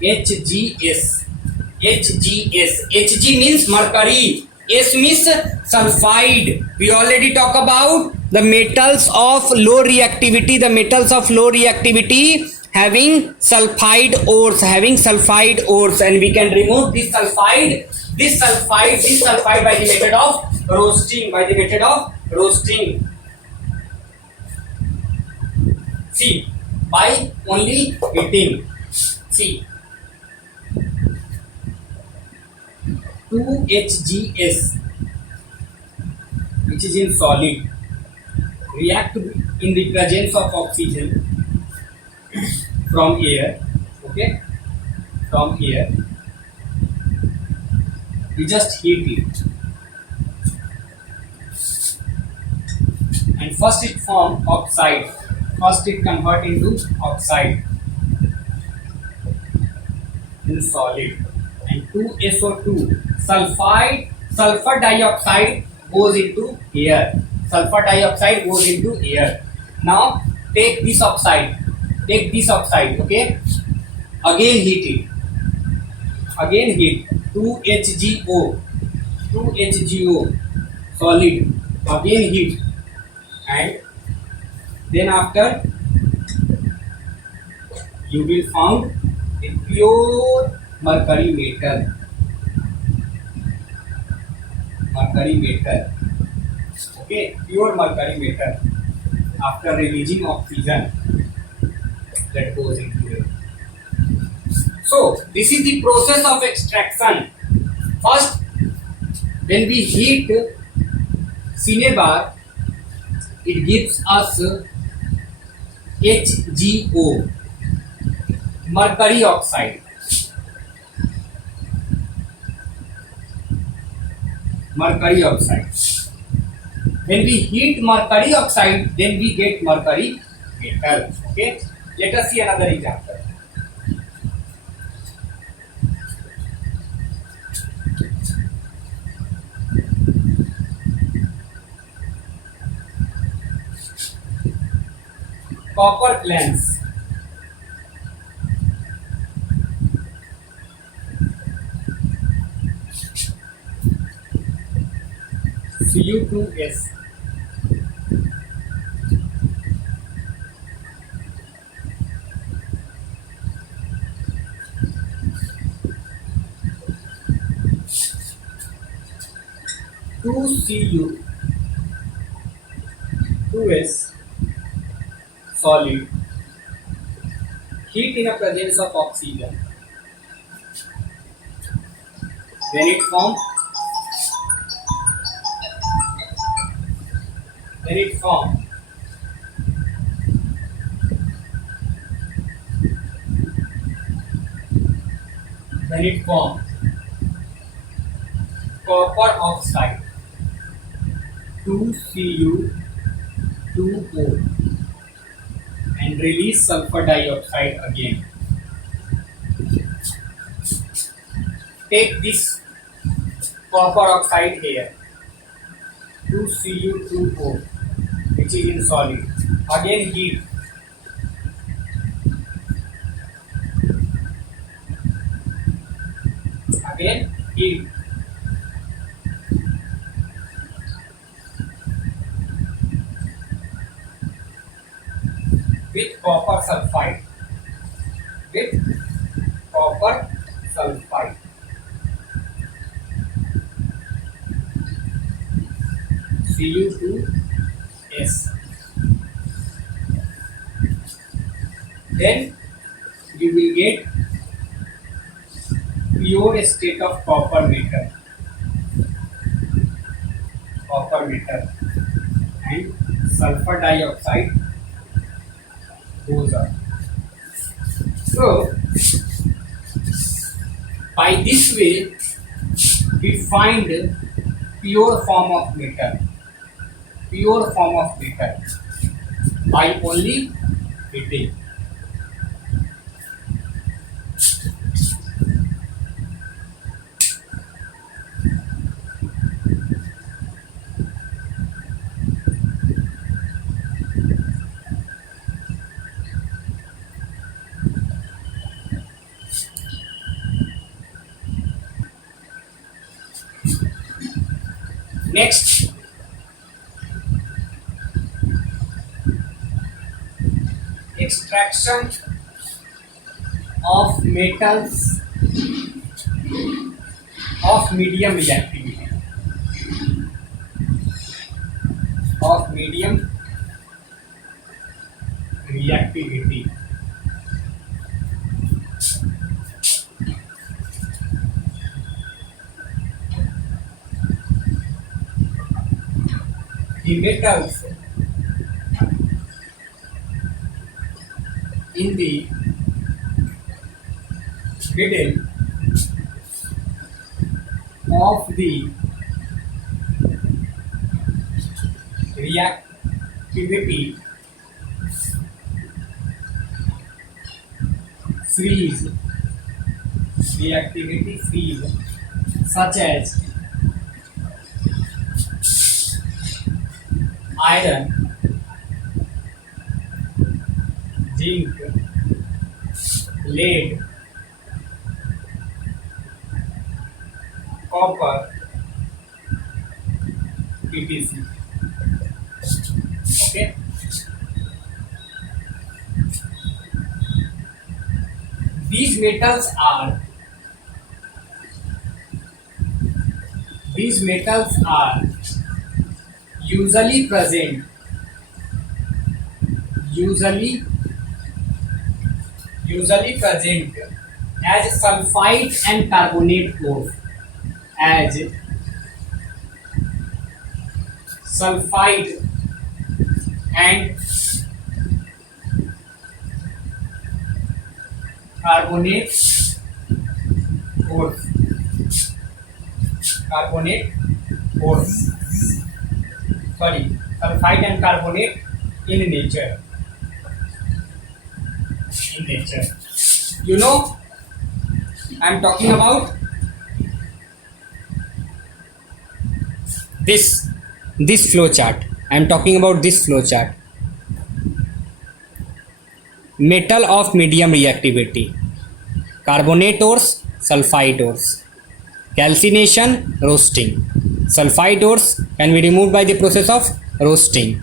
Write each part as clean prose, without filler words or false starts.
HGS. HGS. Hg means mercury. S means sulfide. We already talk about the metals of low reactivity. The metals of low reactivity having sulfide ores, and we can remove this sulfide by the method of roasting. See, by only heating. See, 2HGS, which is in solid, react in the presence of oxygen from air. Okay, from air, we just heat it, and first it form oxide. First it convert into oxide in solid, and 2SO2 sulfur dioxide goes into air. Now take this oxide, okay, again heat 2HGO solid, again heat, and then after you will found a pure mercury metal. Okay, pure mercury metal after releasing oxygen that goes into it. So this is the process of extraction. First, when we heat cinnabar, it gives us HGO, mercury oxide. When we heat mercury oxide, then we get mercury metal. Okay, let us see another example. Copper cleanse. Cu2S. Cu2S solid, heat in the presence of oxygen, then it forms copper oxide, 2Cu2O, and release sulfur dioxide again. Take this copper oxide here, 2Cu2O, which is in solid, again heat, with copper sulfide, Cu2S. Then you will get pure state of copper metal, and sulfur dioxide goes up. So by this way we find pure form of metal by only heating. Next, extraction of metals of medium reactivity. Of medium reactivity. The metals in the middle of the reactivity freeze, such as iron, zinc, lead, copper, etc. Okay. These metals are usually present as sulfide and carbonate ores, as sulfide and carbonate ores. Sorry, sulfide and carbonate in nature. You know, I am talking about this flow chart. I am talking about this flow chart. Metal of medium reactivity, carbonate ores, sulfide ores, calcination, roasting. Sulfide ores can be removed by the process of roasting.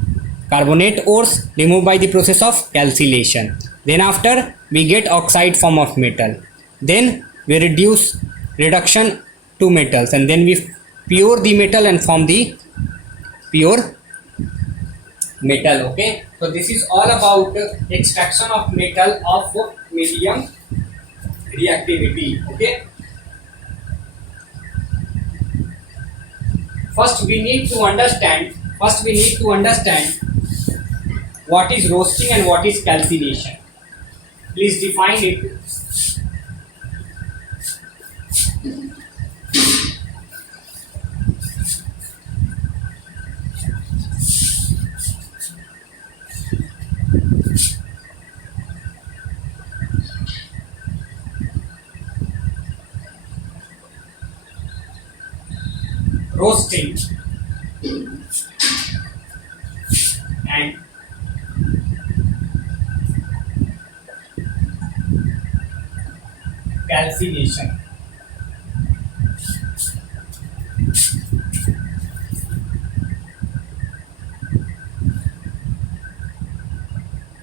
Carbonate ores removed by the process of calcination. Then after we get oxide form of metal. Then we reduction to metals, and then we pure the metal and form the pure metal. Okay, so this is all about extraction of metal of medium reactivity. Okay, first we need to understand what is roasting and what is calcination. Please define it. Roasting and calcination.